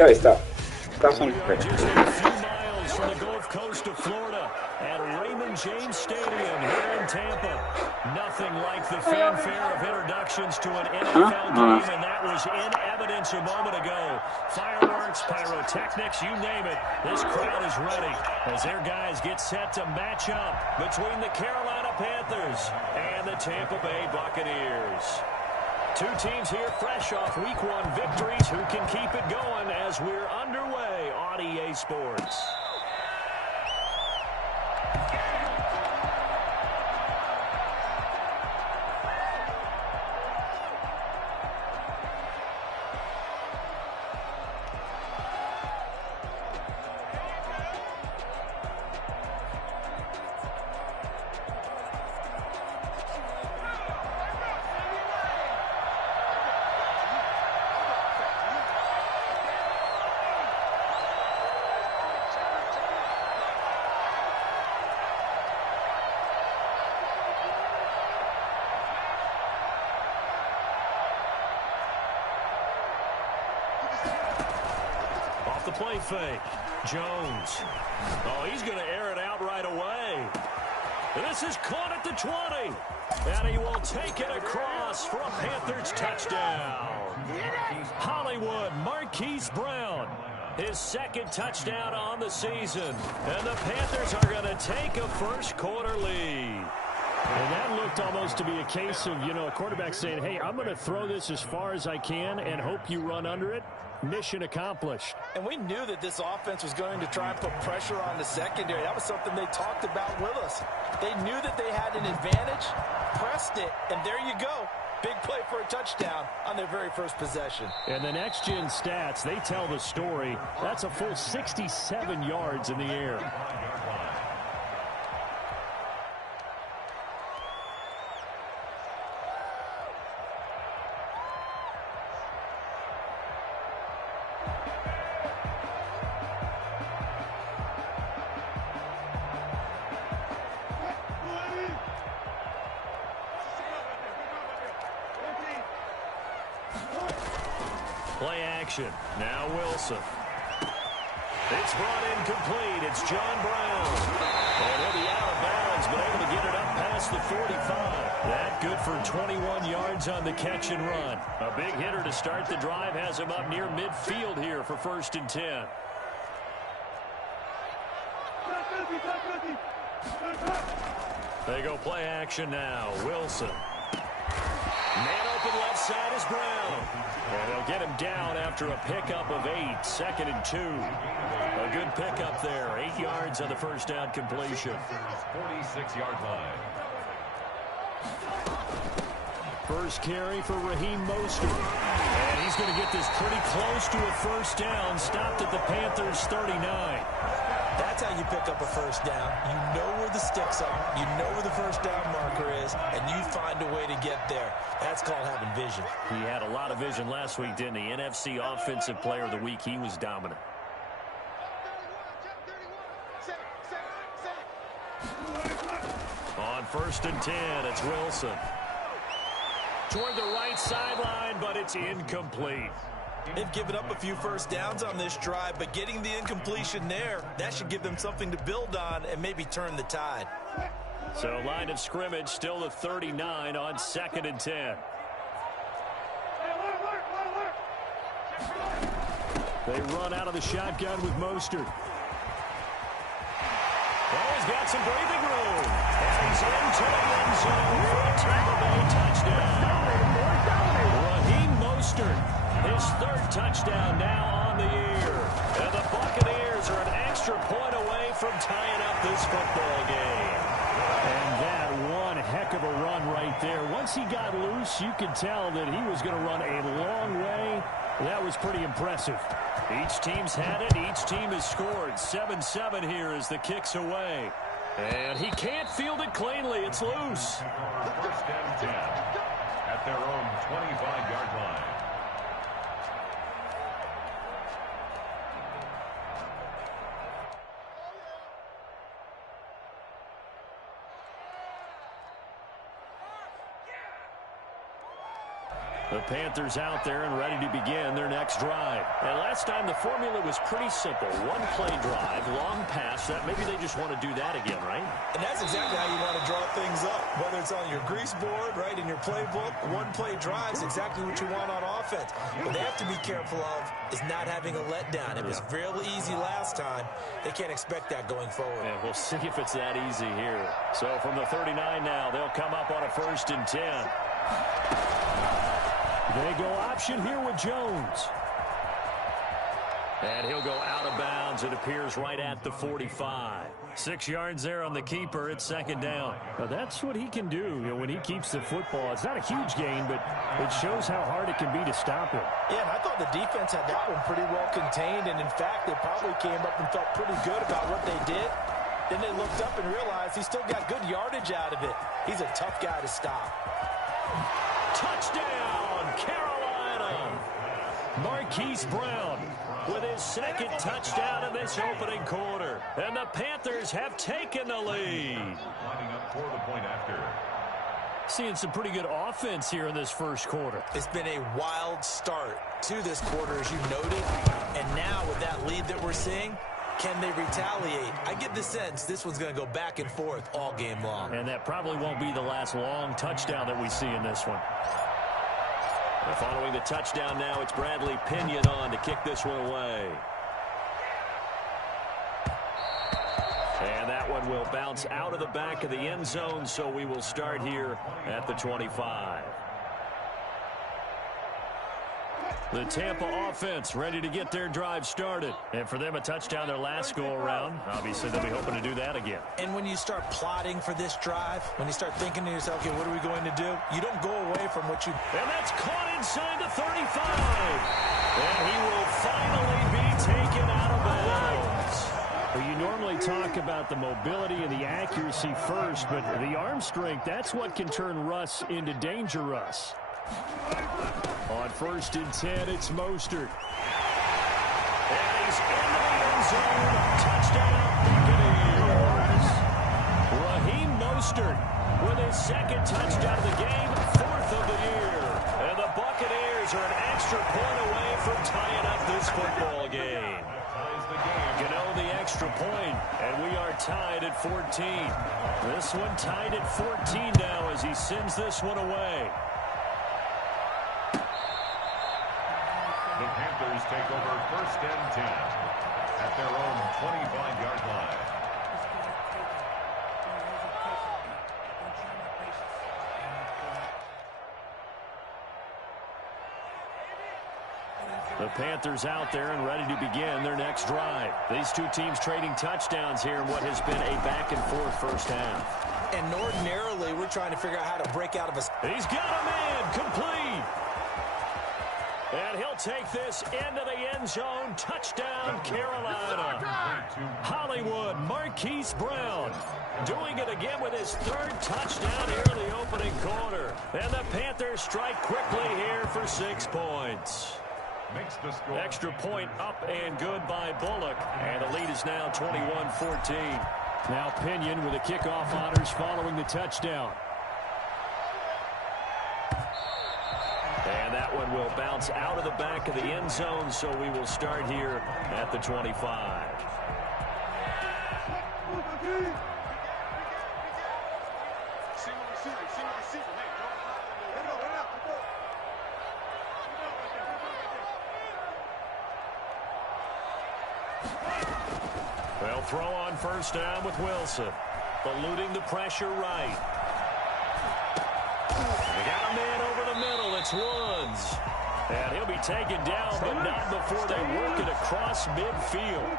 ahí está. Está son We are just a few miles from the Gulf Coast of Florida at Raymond James Stadium here in Tampa. Nothing like the fanfare of introductions to an NFL game, and that was in evidence a moment ago. Fireworks, pyrotechnics, you name it. This crowd is ready as their guys get set to match up between the Carolina Panthers and the Tampa Bay Buccaneers. Two teams here fresh off Week 1 victories who can keep it going as we're underway on EA Sports. The play fake. Jones. Oh, he's going to air it out right away. This is caught at the 20. And he will take it across for a Panthers touchdown. Hollywood Marquise Brown. His second touchdown on the season. And the Panthers are going to take a first quarter lead. And that looked almost to be a case of, a quarterback saying, hey, I'm going to throw this as far as I can and hope you run under it. Mission accomplished. And we knew that this offense was going to try and put pressure on the secondary. That was something they talked about with us. They knew that they had an advantage, pressed it, and there you go. Big play for a touchdown on their very first possession. And the next-gen stats, they tell the story. That's a full 67 yards in the air. Play action. Now Wilson. It's brought in complete. It's John Brown. And he'll be out of bounds, but able to get it up past the 45. That good for 21 yards on the catch and run. A big hitter to start the drive has him up near midfield here for 1st and 10. They go play action now. Wilson. Man open left side is Brown. And they'll get him down after a pickup of 8. 2nd and 2. A good pickup there. 8 yards on the first down completion. 46-yard line. First carry for Raheem Mostert. And he's going to get this pretty close to a first down. Stopped at the Panthers' 39. That's how you pick up a first down. You know where the sticks are. You know where the first down marker is, and you find a way to get there. That's called having vision. He had a lot of vision last week, didn't he? NFC Offensive Player of the Week. He was dominant. On 1st and 10, it's Wilson. Toward the right sideline, but it's incomplete. They've given up a few first downs on this drive, but getting the incompletion there, that should give them something to build on and maybe turn the tide. So line of scrimmage still the 39 on 2nd and 10. They run out of the shotgun with Mostert. Oh, he's got some breathing room. And he's into the end zone for a Tampa Bay touchdown. Raheem Mostert. His 3rd touchdown now on the year. And the Buccaneers are an extra point away from tying up this football game. And that one heck of a run right there. Once he got loose, you could tell that he was going to run a long way. That was pretty impressive. Each team's had it. Each team has scored. 7-7 here as the kick's away. And he can't field it cleanly. It's loose. 1st and 10 at their own 25-yard line. The Panthers out there and ready to begin their next drive. And last time the formula was pretty simple. One play drive, long pass. That maybe they just want to do that again, right? And that's exactly how you want to draw things up. Whether it's on your grease board, right, in your playbook, one play drive is exactly what you want on offense. What they have to be careful of is not having a letdown. It was real easy last time. They can't expect that going forward. And we'll see if it's that easy here. So from the 39 now, they'll come up on a 1st and 10. They go option here with Jones. And he'll go out of bounds. It appears right at the 45. 6 yards there on the keeper. It's 2nd down. Now that's what he can do, when he keeps the football. It's not a huge gain, but it shows how hard it can be to stop him. Yeah, and I thought the defense had that one pretty well contained. And, in fact, they probably came up and felt pretty good about what they did. Then they looked up and realized he still got good yardage out of it. He's a tough guy to stop. Touchdown, Carolina! Marquise Brown with his 2nd touchdown in this opening quarter. And the Panthers have taken the lead. Lining up for the point after. Seeing some pretty good offense here in this 1st quarter. It's been a wild start to this quarter, as you noted. And now with that lead that we're seeing, can they retaliate? I get the sense this one's going to go back and forth all game long. And that probably won't be the last long touchdown that we see in this one. And following the touchdown now, it's Bradley Pinion on to kick this one away. And that one will bounce out of the back of the end zone, so we will start here at the 25. The Tampa offense ready to get their drive started. And for them, a touchdown their last go-around. Obviously, they'll be hoping to do that again. And when you start plotting for this drive, when you start thinking to yourself, okay, what are we going to do? You don't go away from what you... And that's caught inside the 35. And he will finally be taken out of bounds. Well, you normally talk about the mobility and the accuracy first, but the arm strength, that's what can turn Russ into Danger Russ. On 1st and 10, it's Mostert. And he's into the end zone. Touchdown, Buccaneers. Raheem Mostert with his 2nd touchdown of the game, 4th of the year. And the Buccaneers are an extra point away from tying up this football game. The extra point, and we are tied at 14. This one tied at 14 now as he sends this one away. The Panthers take over 1st and 10 at their own 25-yard line. The Panthers out there and ready to begin their next drive. These two teams trading touchdowns here in what has been a back-and-forth 1st half. And ordinarily, we're trying to figure out how to break out of a... He's got a man complete. And he'll take this into the end zone. Touchdown, Carolina. Hollywood, Marquise Brown doing it again with his 3rd touchdown here in the opening quarter. And the Panthers strike quickly here for 6 points. Makes the score. Extra point up and good by Bullock. And the lead is now 21-14. Now Pinion with the kickoff honors following the touchdown. And that one will bounce out of the back of the end zone, so we will start here at the 25. They'll throw on 1st down with Wilson. Eluding the pressure right. They got a man over the middle. It's Woods. And he'll be taken down, but not before they work it across midfield.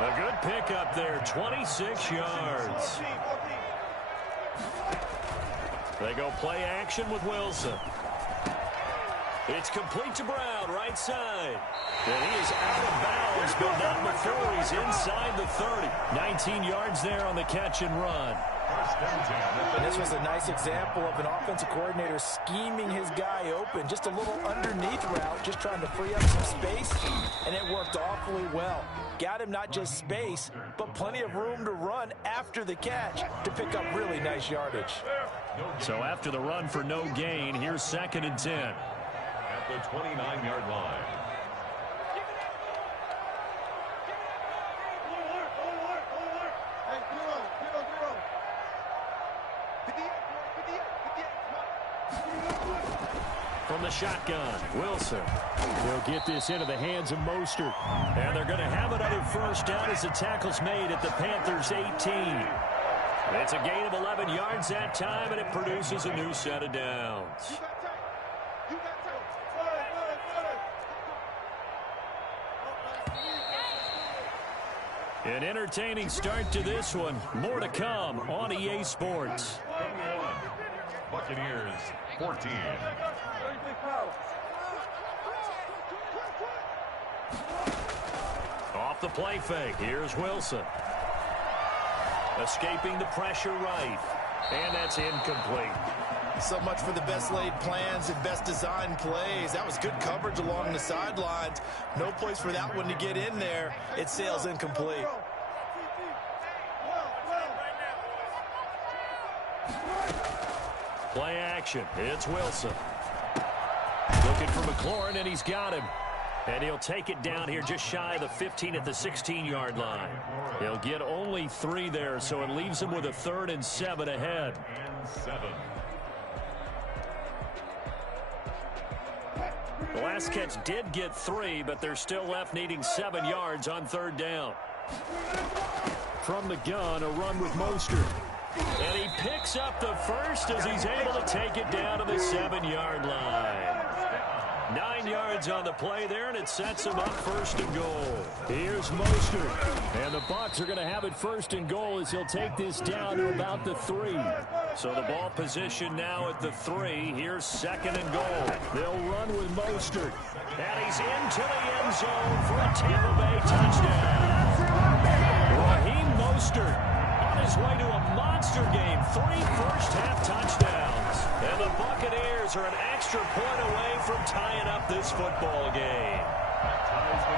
A good pickup there, 26 yards. They go play action with Wilson. It's complete to Brown, right side. And he is out of bounds, but not before he's inside the 30. 19 yards there on the catch and run. And this was a nice example of an offensive coordinator scheming his guy open. Just a little underneath route, just trying to free up some space. And and it worked awfully well. Got him not just space, but plenty of room to run after the catch to pick up really nice yardage. So after the run for no gain, here's 2nd and 10. At the 29-yard line. From the shotgun, Wilson. He'll get this into the hands of Mostert. And they're going to have another first down as the tackle's made at the Panthers' 18. It's a gain of 11 yards that time, and it produces a new set of downs. An entertaining start to this one. More to come on EA Sports. Buccaneers 14. Off the play fake. Here's Wilson. Escaping the pressure right. And that's incomplete. So much for the best laid plans and best designed plays. That was good coverage along the sidelines. No place for that one to get in there. It sails incomplete. Play action. It's Wilson. Looking for McLaurin, and he's got him. And he'll take it down here just shy of the 15 at the 16-yard line. He'll get only 3 there, so it leaves him with a 3rd and 7 ahead. The last catch did get 3, but they're still left needing 7 yards on 3rd down. From the gun, a run with Mostert. And he picks up the first as he's able to take it down to the 7-yard line. 9 yards on the play there, and it sets him up 1st and goal. Here's Mostert. And the Bucs are going to have it 1st and goal as he'll take this down to about the 3. So the ball position now at the 3. Here's 2nd and goal. They'll run with Mostert. And he's into the end zone for a Tampa Bay touchdown. Raheem Mostert on his way to a monster game. 3 first-half touchdowns. And the Buccaneers are an extra point away from tying up this football game.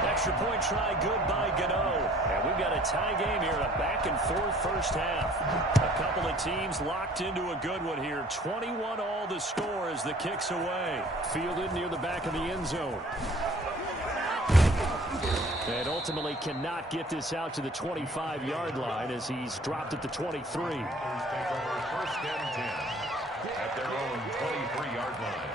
Extra point try good by Gano. And we've got a tie game here, a back-and-forth first half. A couple of teams locked into a good one here. 21 all the score as the kick's away. Fielded near the back of the end zone. And ultimately cannot get this out to the 25-yard line as he's dropped at the 23. Take over 1st and 10 at their own 23-yard line.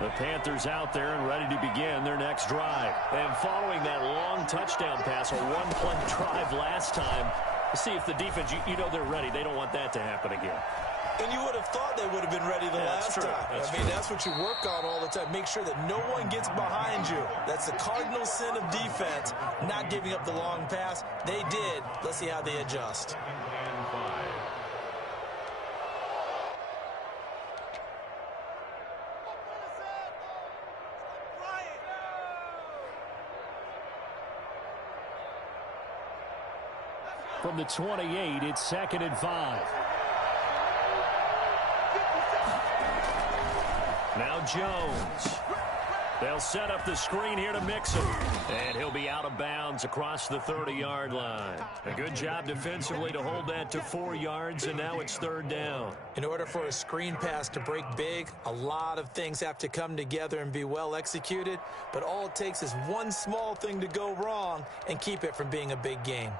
The Panthers out there and ready to begin their next drive. And following that long touchdown pass, a one-play drive last time, see if the defense, you know they're ready. They don't want that to happen again. And you would have thought they would have been ready the last time. That's what you work on all the time. Make sure that no one gets behind you. That's the cardinal sin of defense, not giving up the long pass. They did. Let's see how they adjust. From the 28, it's 2nd and 5. Now Jones. They'll set up the screen here to mix him. And he'll be out of bounds across the 30-yard line. A good job defensively to hold that to 4 yards, and now it's 3rd down. In order for a screen pass to break big, a lot of things have to come together and be well executed. But all it takes is one small thing to go wrong and keep it from being a big game.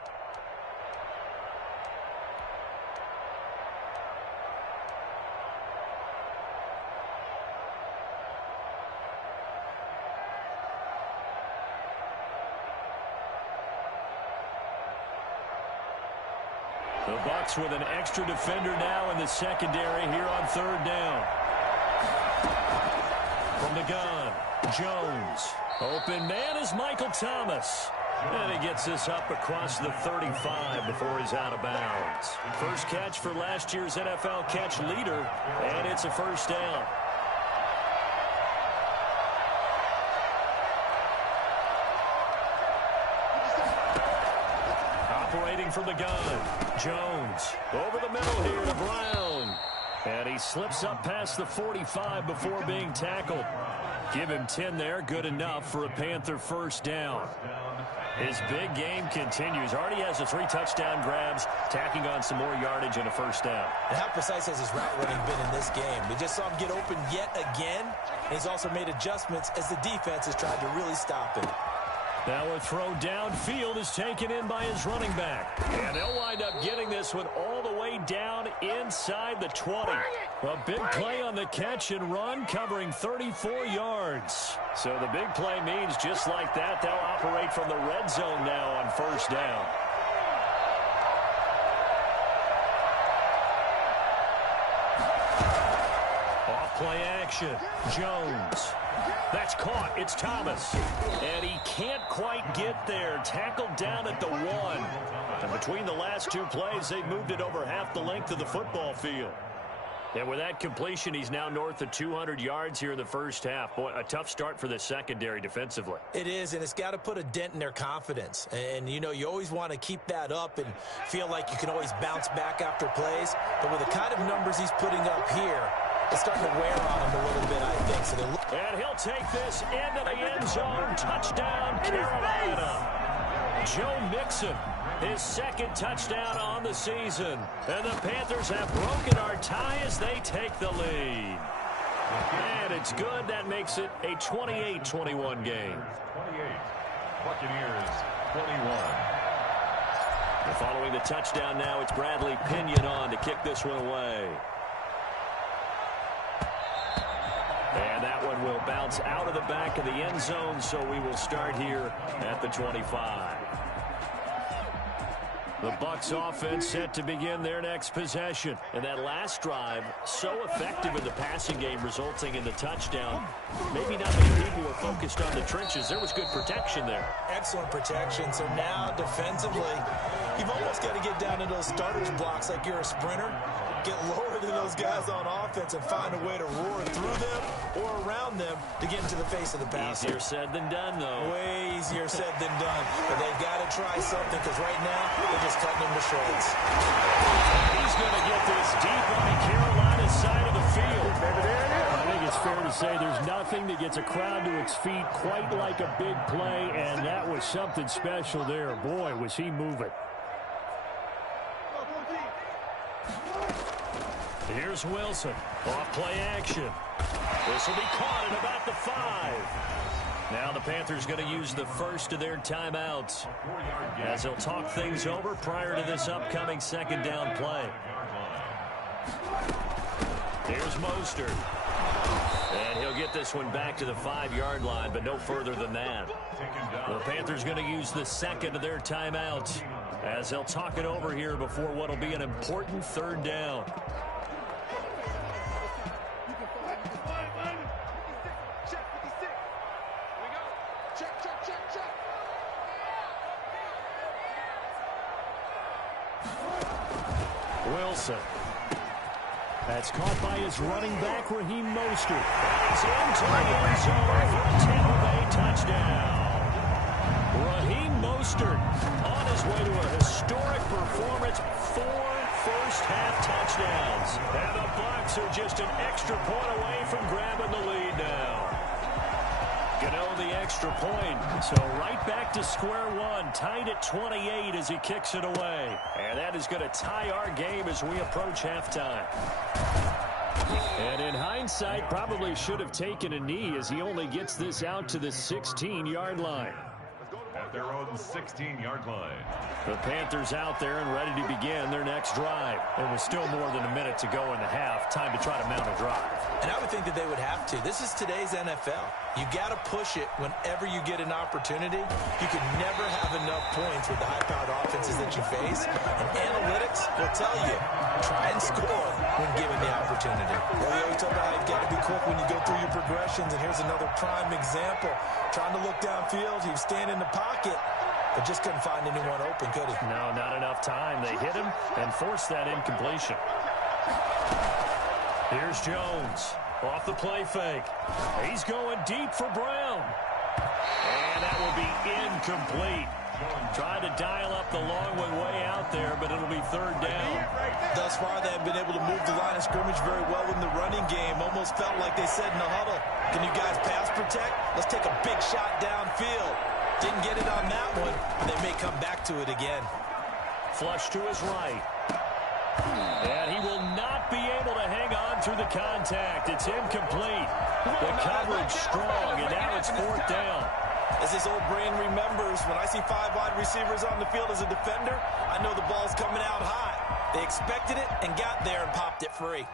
The Bucs with an extra defender now in the secondary here on 3rd down. From the gun, Jones. Open man is Michael Thomas. And he gets this up across the 35 before he's out of bounds. First catch for last year's NFL catch leader, and it's a 1st down. operating from the gun. Jones over the middle here to Brown. And he slips up past the 45 before being tackled. Give him 10 there. Good enough for a Panther first down. His big game continues. Already has the 3 touchdown grabs, tacking on some more yardage and a first down. And how precise has his route running been in this game? We just saw him get open yet again. And he's also made adjustments as the defense has tried to really stop him. Now a throw downfield is taken in by his running back. And they'll wind up getting this one all the way down inside the 20. A big play on the catch and run, covering 34 yards. So the big play means just like that, they'll operate from the red zone now on first down. Off play action. Jones. That's caught. It's Thomas. And he can't quite get there. Tackled down at the 1. And between the last 2 plays, they've moved it over half the length of the football field. And with that completion, he's now north of 200 yards here in the first half. Boy, a tough start for the secondary defensively. It is, and it's got to put a dent in their confidence. And, you know, you always want to keep that up and feel like you can always bounce back after plays. But with the kind of numbers he's putting up here, it's starting to wear on him a little bit, I think. So and he'll take this into the end zone. Touchdown, Carolina. Joe Mixon, his 2nd touchdown on the season. And the Panthers have broken our tie as they take the lead. And it's good. That makes it a 28-21 game. 28. Buccaneers, 21. And following the touchdown now, it's Bradley Pinion on to kick this one away. And that one will bounce out of the back of the end zone, so we will start here at the 25. The Bucs offense set to begin their next possession. And that last drive, so effective in the passing game, resulting in the touchdown. Maybe not many people were focused on the trenches. There was good protection there. Excellent protection. So now, defensively, you've almost got to get down to those starters blocks like you're a sprinter. Get lower than those guys on offense and find a way to roar through them or around them to get into the face of the passer. Easier said than done, though. Way easier said than done. But they've got to try something because right now they're just cutting him to shreds. He's going to get this deep on the Carolina side of the field. I think it's fair to say there's nothing that gets a crowd to its feet quite like a big play, and that was something special there. Boy, was he moving. Here's Wilson. Off play action. This will be caught at about the 5. Now the Panthers going to use the first of their timeouts as they'll talk things over prior to this upcoming 2nd down play. Here's Mostert. And he'll get this one back to the 5-yard line, but no further than that. The Panthers going to use the 2nd of their timeouts as they'll talk it over here before what will be an important 3rd down. Wilson. That's caught by his running back, Raheem Mostert. He's into the end zone for a Tampa Bay touchdown. Raheem Mostert on his way to a historic performance. 4 first-half touchdowns. And the Bucs are just an extra point away from grabbing the lead now. Gano the extra point. So right back to square one. Tied at 28 as he kicks it away. And that is going to tie our game as we approach halftime. And in hindsight, probably should have taken a knee as he only gets this out to the 16-yard line. At their own 16-yard line. The Panthers out there and ready to begin their next drive. It was still more than a minute to go in the half. Time to try to mount a drive. And I would think that they would have to. This is today's NFL. You got to push it whenever you get an opportunity. You can never have enough points with the high-powered offenses that you face. And analytics will tell you, try and score when given the opportunity. We always talk about how you've got to be quick when you go through your progressions. And here's another prime example. Trying to look downfield, he was standing in the pocket, but just couldn't find anyone open, could he? No, not enough time. They hit him and forced that incompletion. Here's Jones. Off the play fake. He's going deep for Brown. And that will be incomplete. Tried to dial up the long one way out there, but it'll be third down. Thus far, they have been able to move the line of scrimmage very well in the running game. Almost felt like they said in the huddle, can you guys pass protect? Let's take a big shot downfield. Didn't get it on that one. They may come back to it again. Flush to his right. And he will not be able to hang on through the contact. It's incomplete. The coverage strong, and now it's fourth down. As his old brain remembers, when I see 5 wide receivers on the field as a defender, I know the ball's coming out hot. They expected it and got there and popped it free.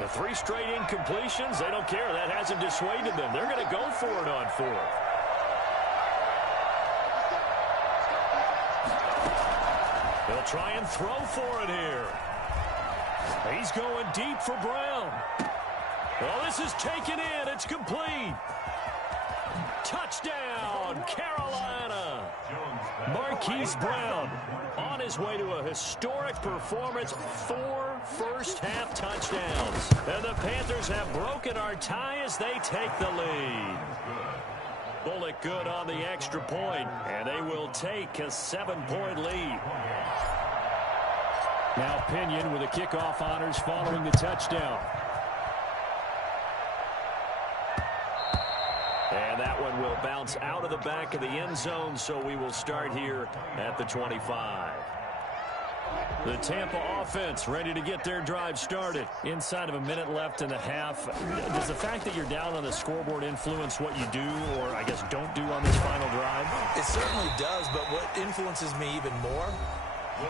The 3 straight incompletions, they don't care. That hasn't dissuaded them. They're going to go for it on fourth. They'll try and throw for it here. He's going deep for Brown. Well, this is taken in. It's complete. Touchdown, Carolina. Marquise Brown on his way to a historic performance. 4 first-half touchdowns. And the Panthers have broken our tie as they take the lead. Bullock good on the extra point, and they will take a 7-point lead. Now Pinion with the kickoff honors following the touchdown. And that one will bounce out of the back of the end zone, so we will start here at the 25. The Tampa offense ready to get their drive started. Inside of a minute left in the half. Does the fact that you're down on the scoreboard influence what you do, or I guess don't do on this final drive? It certainly does, but what influences me even more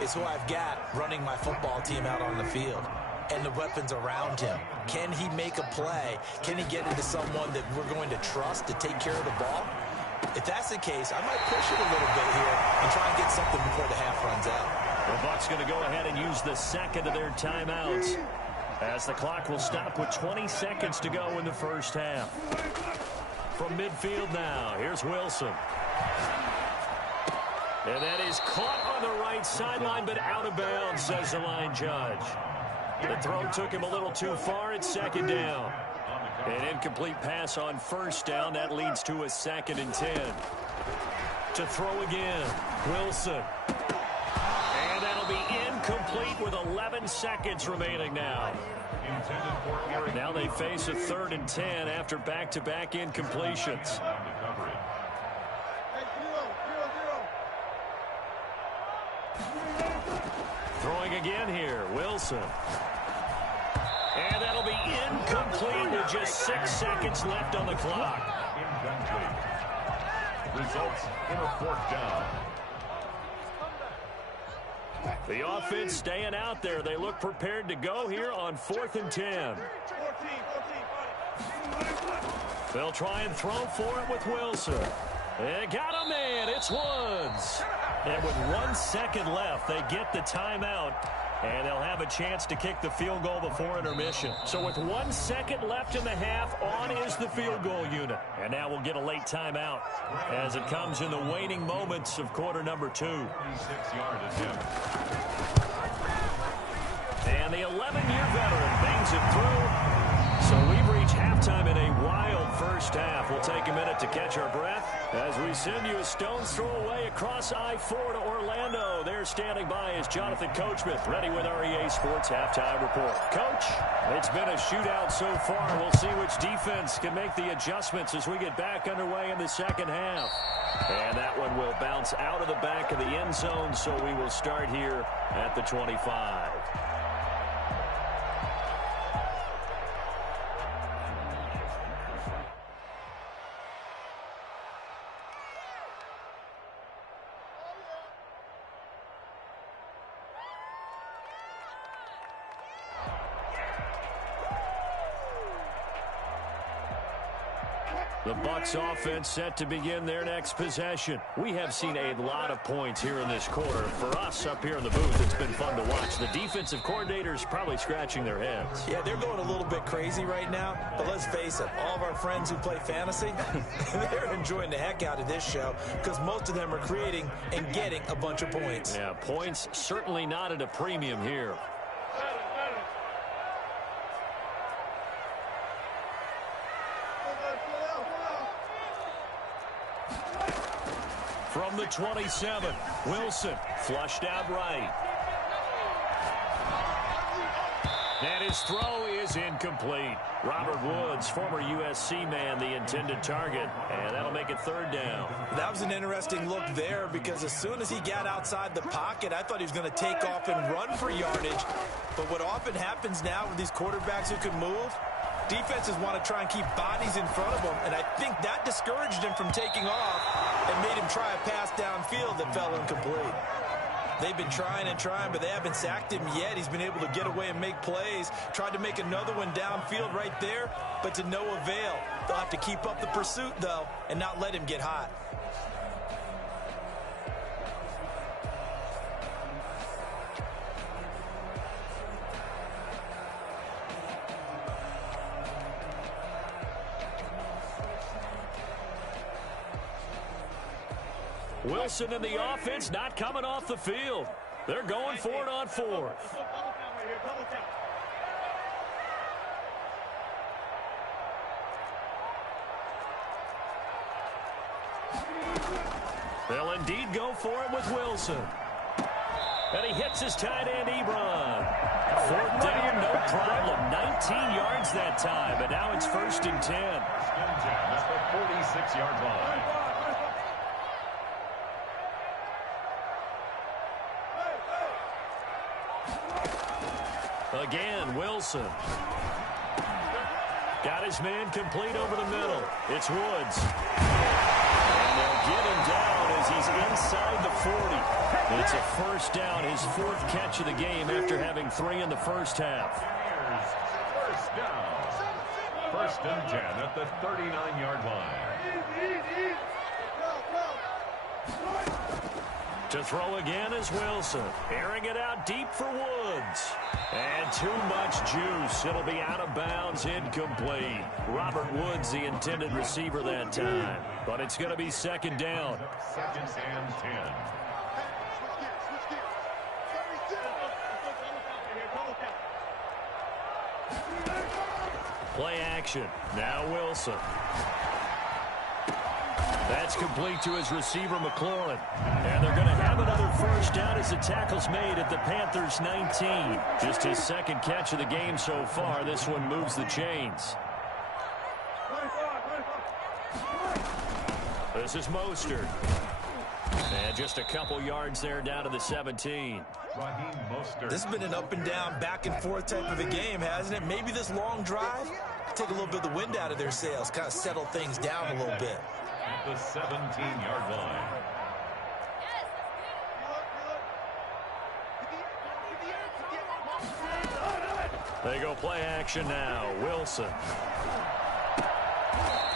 is who I've got running my football team out on the field and the weapons around him. Can he make a play? Can he get into someone that we're going to trust to take care of the ball? If that's the case, I might push it a little bit here and try and get something before the half runs out. The Bucs going to go ahead and use the second of their timeouts as the clock will stop with 20 seconds to go in the first half. From midfield now, here's Wilson. And that is caught on the right sideline, but out of bounds, says the line judge. The throw took him a little too far. It's second down. An incomplete pass on first down. That leads to a 2nd and 10. To throw again, Wilson. And that'll be incomplete with 11 seconds remaining now. Now they face a 3rd and 10 after back-to-back incompletions. Throwing again here, Wilson. And that'll be incomplete with just 6 seconds left on the clock. Incomplete. Results in a 4th down. The offense staying out there. They look prepared to go here on 4th and 10. They'll try and throw for it with Wilson. They got a man. It's Woods. And with 1 second left, they get the timeout. And they'll have a chance to kick the field goal before intermission. So with 1 second left in the half, on is the field goal unit. And now we'll get a late timeout as it comes in the waning moments of quarter number 2. 36-yard attempt. And the 11-year veteran bangs it through. So we've reached halftime in a wild first half. We'll take a minute to catch our breath as we send you a stone's throw away across I-4 to Orlando. There standing by is Jonathan Coachman, ready with our EA Sports Halftime Report. Coach, it's been a shootout so far. We'll see which defense can make the adjustments as we get back underway in the second half. And that one will bounce out of the back of the end zone, so we will start here at the 25. The Bucs offense set to begin their next possession. We have seen a lot of points here in this quarter. For us up here in the booth, it's been fun to watch. The defensive coordinators probably scratching their heads. Yeah, they're going a little bit crazy right now. But let's face it, all of our friends who play fantasy, they're enjoying the heck out of this show because most of them are creating and getting a bunch of points. Yeah, points certainly not at a premium here. From the 27, Wilson flushed out right. And his throw is incomplete. Robert Woods, former USC man, the intended target. And that'll make it third down. That was an interesting look there because as soon as he got outside the pocket, I thought he was going to take off and run for yardage. But what often happens now with these quarterbacks who can move, defenses want to try and keep bodies in front of them, and I think that discouraged him from taking off and made him try a pass downfield that fell incomplete. They've been trying and trying, but they haven't sacked him yet. He's been able to get away and make plays. Tried to make another one downfield right there, but to no avail. They'll have to keep up the pursuit, though, and not let him get hot. Wilson and the offense not coming off the field. They're going for it on fourth. They'll indeed go for it with Wilson. And he hits his tight end, Ebron. Fourth down, no problem. 19 yards that time, but now it's 1st and 10. First and 10 at the 46-yard line. Again, Wilson. Got his man complete over the middle. It's Woods. And they'll get him down as he's inside the 40. It's a first down, his 4th catch of the game after having 3 in the first half. First down. First and 10 at the 39-yard line. To throw again is Wilson. Airing it out deep for Woods. And too much juice. It'll be out of bounds, incomplete. Robert Woods, the intended receiver that time. But it's going to be 2nd down. 2nd and 10. Play action. Now Wilson. That's complete to his receiver, McLaurin. And they're going to have another first down as the tackle's made at the Panthers' 19. Just his 2nd catch of the game so far. This one moves the chains. This is Mostert. And just a couple yards there down to the 17. This has been an up and down, back and forth type of a game, hasn't it? Maybe this long drive, take a little bit of the wind out of their sails, kind of settle things down a little bit. The 17-yard line. They go play action now. Wilson.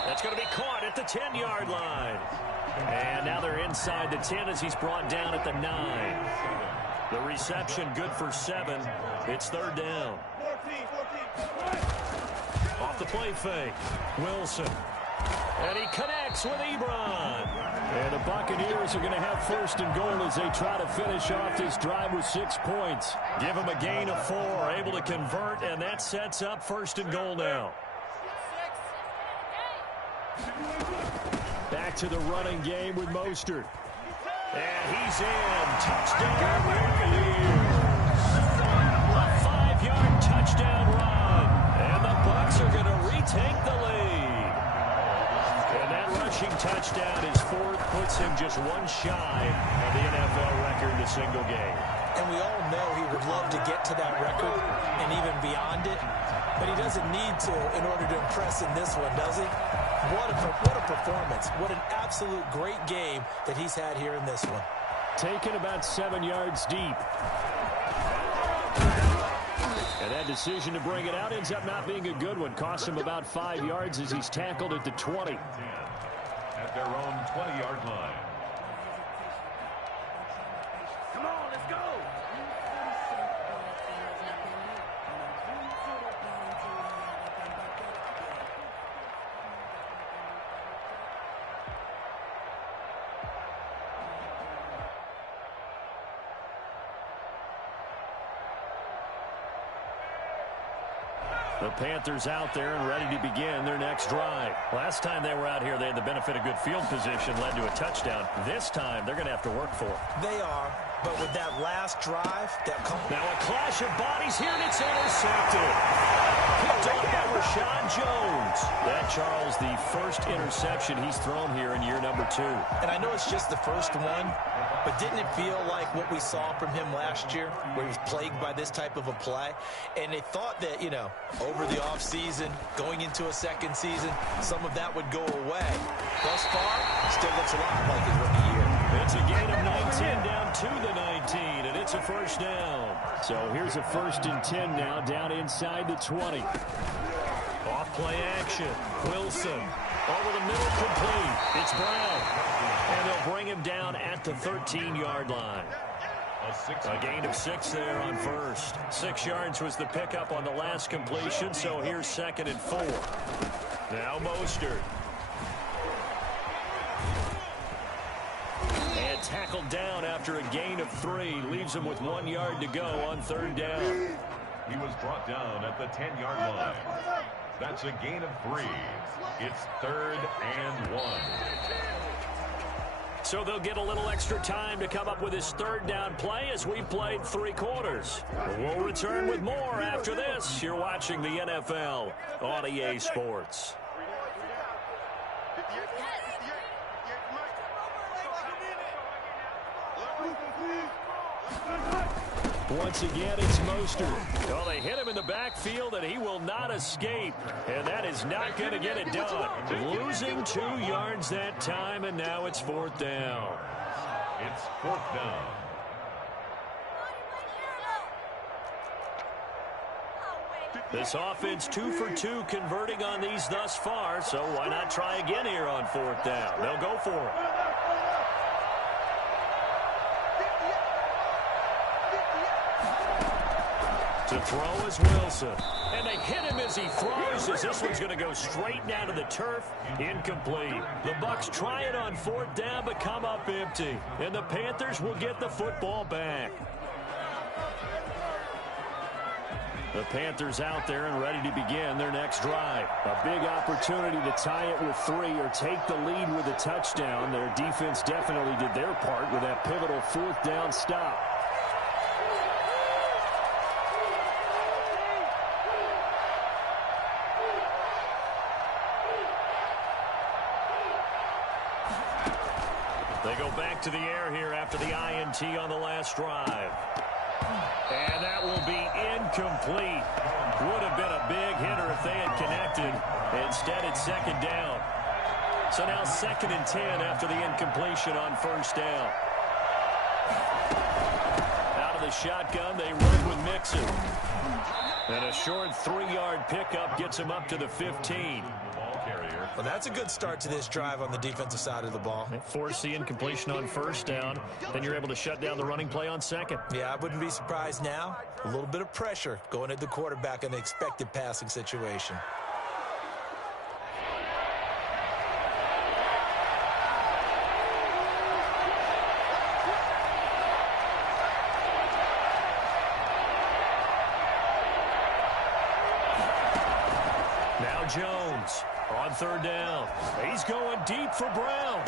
That's going to be caught at the 10-yard line. And now they're inside the 10 as he's brought down at the 9. The reception good for 7. It's 3rd down. Off the play fake. Wilson. And he connects with Ebron. And the Buccaneers are going to have 1st and goal as they try to finish off this drive with 6 points. Give them a gain of 4, able to convert, and that sets up 1st and goal now. Back to the running game with Mostert. And he's in. Touchdown, Buccaneers. A 5-yard touchdown run. And the Bucs are going to retake the lead. And that rushing touchdown is 4th, puts him just 1 shy of the NFL record in a single game. And we all know he would love to get to that record and even beyond it, but he doesn't need to in order to impress in this one, does he? What a performance. What an absolute great game that he's had here in this one. Taken about 7 yards deep. And that decision to bring it out ends up not being a good one. Costs him about 5 yards as he's tackled at the 20. At their own 20-yard line. Come on, let's go. The Panthers out there and ready to begin their next drive. Last time they were out here, they had the benefit of good field position, led to a touchdown. This time, they're going to have to work for it. They are, but with that last drive, now a clash of bodies here, and it's intercepted. Picked up by Rashad Jones. That, Charles, the first interception he's thrown here in year number 2. And I know it's just the first one, but didn't it feel like what we saw from him last year, where he was plagued by this type of a play? And they thought that, you know, over the offseason, going into a second season, some of that would go away. Thus far, still looks a lot like his rookie year. It's a gain of 19 down to the 19, and it's a first down. So here's a 1st and 10 now, down inside the 20. Off play action. Wilson over the middle, complete. It's Brown. And they'll bring him down at the 13-yard line. A gain of 6 there on first. 6 yards was the pickup on the last completion, so here's 2nd and 4. Now Mostert. And tackled down after a gain of 3. Leaves him with 1 yard to go on 3rd down. He was brought down at the 10-yard line. That's a gain of 3. It's 3rd and 1. So they'll get a little extra time to come up with his 3rd down play as we've played 3 quarters. We'll return with more after this. You're watching the NFL on EA Sports. Once again, it's Mostert. Well, they hit him in the backfield, and he will not escape. And that is not going to get it done. Losing 2 yards that time, and now it's 4th down. It's 4th down. This offense 2 for 2 converting on these thus far, so why not try again here on 4th down? They'll go for it. To throw is Wilson. And they hit him as he throws, as this one's going to go straight down to the turf. Incomplete. The Bucs try it on 4th down, but come up empty. And the Panthers will get the football back. The Panthers out there and ready to begin their next drive. A big opportunity to tie it with 3 or take the lead with a touchdown. Their defense definitely did their part with that pivotal 4th down stop. They go back to the air here after the INT on the last drive. And that will be incomplete. Would have been a big hitter if they had connected. Instead, it's 2nd down. So now 2nd and 10 after the incompletion on 1st down. Out of the shotgun, they run with Mixon. And a short 3-yard pickup gets him up to the 15. Well, that's a good start to this drive on the defensive side of the ball. Force the incompletion on 1st down. Then you're able to shut down the running play on 2nd. Yeah, I wouldn't be surprised now. A little bit of pressure going at the quarterback in the expected passing situation. Now Jones on 3rd down. He's going deep for Brown.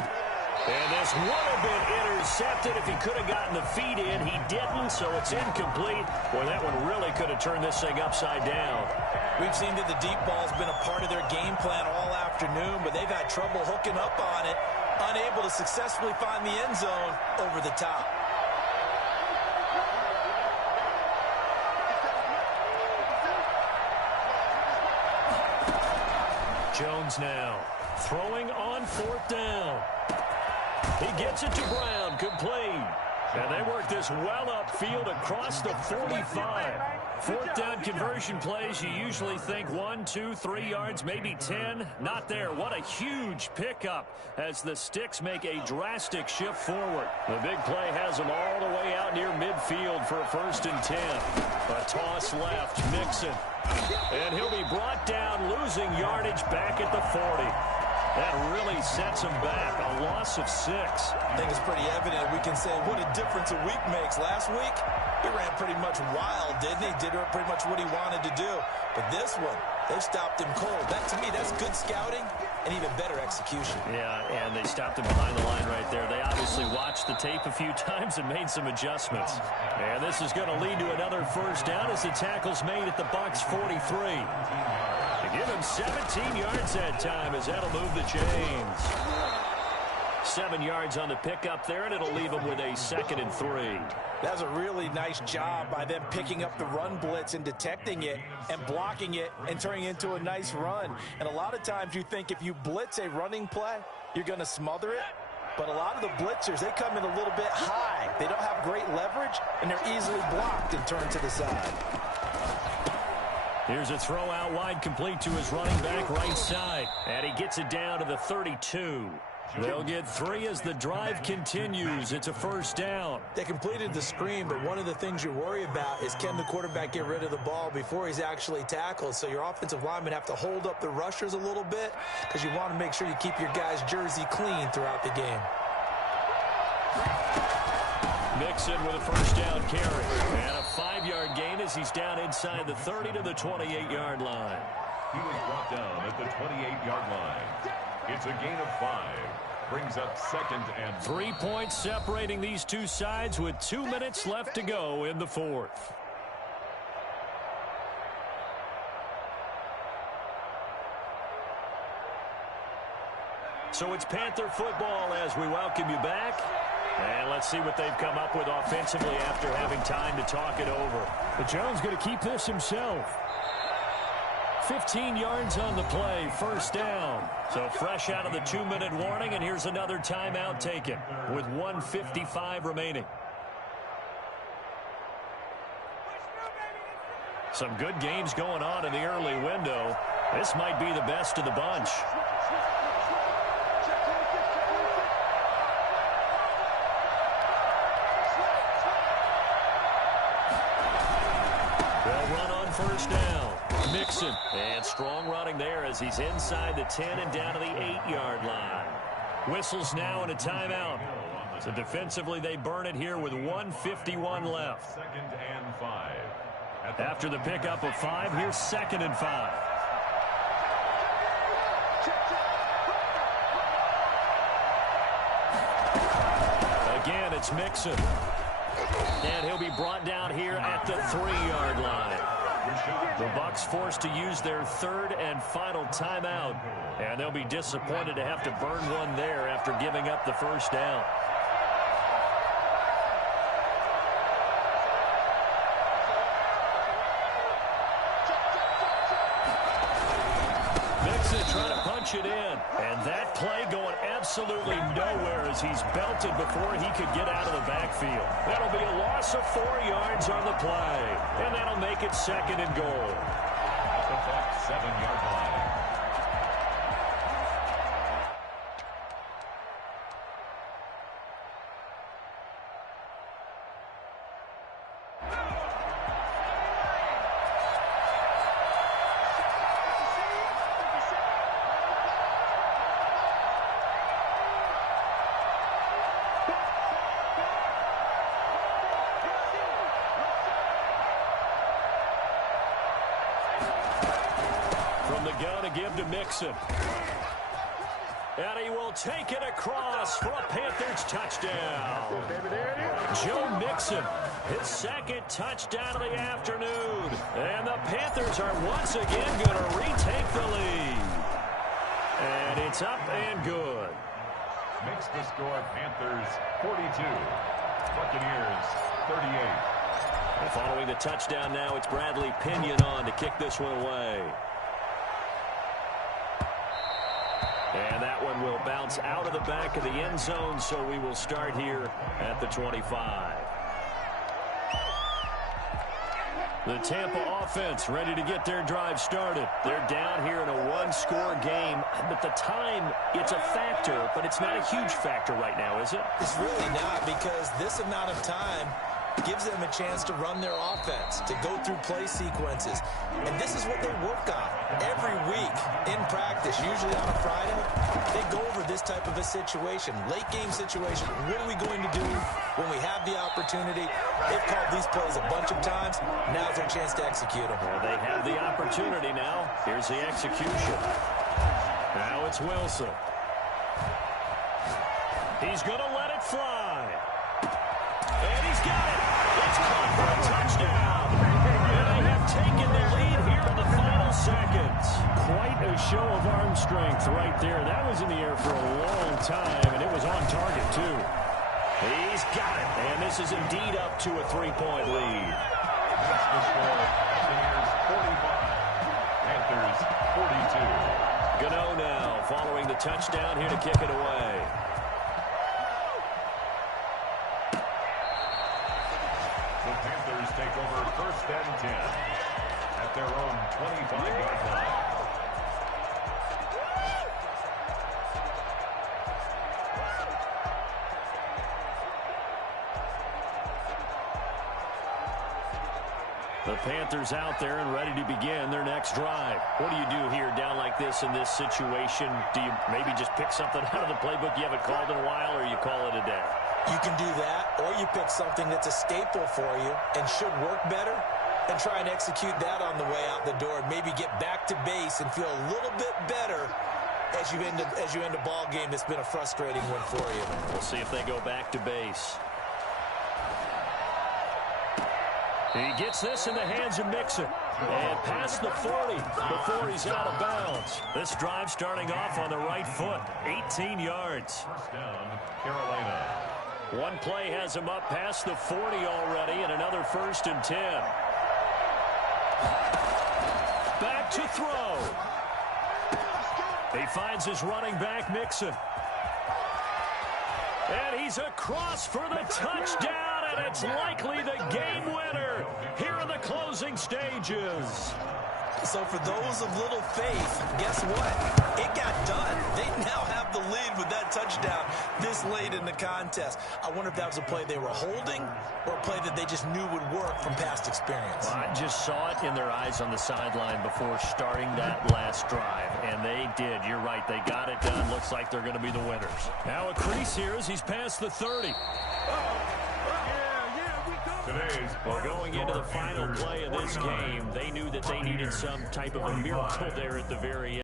And this would have been intercepted if he could have gotten the feet in. He didn't, so it's incomplete. Boy, that one really could have turned this thing upside down. We've seen that the deep ball's been a part of their game plan all afternoon, but they've had trouble hooking up on it, unable to successfully find the end zone over the top. Jones now throwing on 4th down. He gets it to Brown, complete. And they work this well upfield across the 45. Fourth down conversion plays, you usually think 1, 2, 3 yards, maybe 10. Not there. What a huge pickup as the Sticks make a drastic shift forward. The big play has them all the way out near midfield for a 1st and 10. A toss left, Mixon. And he'll be brought down, losing yardage back at the 40. That really sets him back. A loss of 6. I think it's pretty evident. We can say what a difference a week makes. Last week, he ran pretty much wild, didn't he? Did pretty much what he wanted to do. But this one, they stopped him cold. That, to me, that's good scouting and even better execution. Yeah, and they stopped him behind the line right there. They obviously watched the tape a few times and made some adjustments. And this is going to lead to another 1st down as the tackle's made at the Bucs 43. Give him 17 yards that time as that'll move the chains. 7 yards on the pickup there, and it'll leave him with a 2nd and 3. That's a really nice job by them picking up the run blitz and detecting it and blocking it and turning it into a nice run. And a lot of times you think if you blitz a running play, you're going to smother it. But a lot of the blitzers, they come in a little bit high. They don't have great leverage, and they're easily blocked and turned to the side. Here's a throw out wide, complete to his running back right side. And he gets it down to the 32. They'll get 3 as the drive continues. It's a 1st down. They completed the screen, but one of the things you worry about is can the quarterback get rid of the ball before he's actually tackled. So your offensive linemen have to hold up the rushers a little bit because you want to make sure you keep your guy's jersey clean throughout the game. Mixon with a 1st down carry. And a 5-yard gain as he's down inside the 30 to the 28-yard line. He was brought down at the 28-yard line. It's a gain of 5. Brings up 2nd and 3 points separating these two sides with 2 minutes left to go in the 4th. So it's Panther football as we welcome you back. And let's see what they've come up with offensively after having time to talk it over. But Jones going to keep this himself. 15 yards on the play, 1st down. So fresh out of the 2-minute warning, and here's another timeout taken with 1:55 remaining. Some good games going on in the early window. This might be the best of the bunch. They'll run on 1st down. Mixon, and strong running there as he's inside the 10 and down to the 8-yard line. Whistles now and a timeout. So defensively they burn it here with 1:51 left. 2nd and 5. After the pickup of 5, here's 2nd and 5. Again, it's Mixon. And he'll be brought down here at the 3-yard line. The Bucs forced to use their 3rd and final timeout, and they'll be disappointed to have to burn one there after giving up the 1st down. Mixon trying to punch it in, and that play going absolutely nowhere as he's belted before he could get out of the backfield. That'll be a loss of 4 yards on the play, and that'll make it 2nd and goal. The Bucs 7-yard line. Gun to give to Mixon. And he will take it across for a Panthers touchdown. Joe Mixon, his 2nd touchdown of the afternoon. And the Panthers are once again going to retake the lead. And it's up and good. Makes the score Panthers 42. Buccaneers 38. And following the touchdown now, it's Bradley Pinion on to kick this one away. And that one will bounce out of the back of the end zone, so we will start here at the 25. The Tampa offense ready to get their drive started. They're down here in a one-score game, but the time, it's a factor, but it's not a huge factor right now, is it? It's really not, because this amount of time gives them a chance to run their offense, to go through play sequences. And this is what they work on every week in practice, usually on a Friday. They go over this type of a situation, late game situation. What are we going to do when we have the opportunity? They've called these plays a bunch of times. Now's their chance to execute them. Well, they have the opportunity now. Here's the execution. Now it's Wilson. He's going to let it fly. And he's got it. It's caught for a touchdown. And they have taken the lead here in the final seconds. Quite a show of arm strength right there. That was in the air for a long time, and it was on target, too. He's got it. And this is indeed up to a 3-point lead. That's the score. Bears 45. Panthers 42. Gano now following the touchdown here to kick it away. The Panthers take over 1st and 10 at their own 25-yard line. The Panthers out there and ready to begin their next drive. What do you do here down like this in this situation? Do you maybe just pick something out of the playbook you haven't called in a while, or you call it a day? You can do that, or you pick something that's a staple for you and should work better and try and execute that on the way out the door and maybe get back to base and feel a little bit better as you end a ball game that's been a frustrating one for you. We'll see if they go back to base. He gets this in the hands of Mixon. And past the 40 before he's out of bounds. This drive starting off on the right foot. 18 yards. First down, Carolina. One play has him up past the 40 already, and another 1st and 10. Back to throw. He finds his running back, Mixon. And he's across for the touchdown, and it's likely the game winner here in the closing stages. So for those of little faith, guess what? It got done. They now have the lead with that touchdown this late in the contest. I wonder if that was a play they were holding or a play that they just knew would work from past experience. Well, I just saw it in their eyes on the sideline before starting that last drive, and they did. You're right. They got it done. Looks like they're going to be the winners. Now a crease here as he's past the 30. Well, going into the final play of this game, they knew that they needed some type of a miracle there at the very end.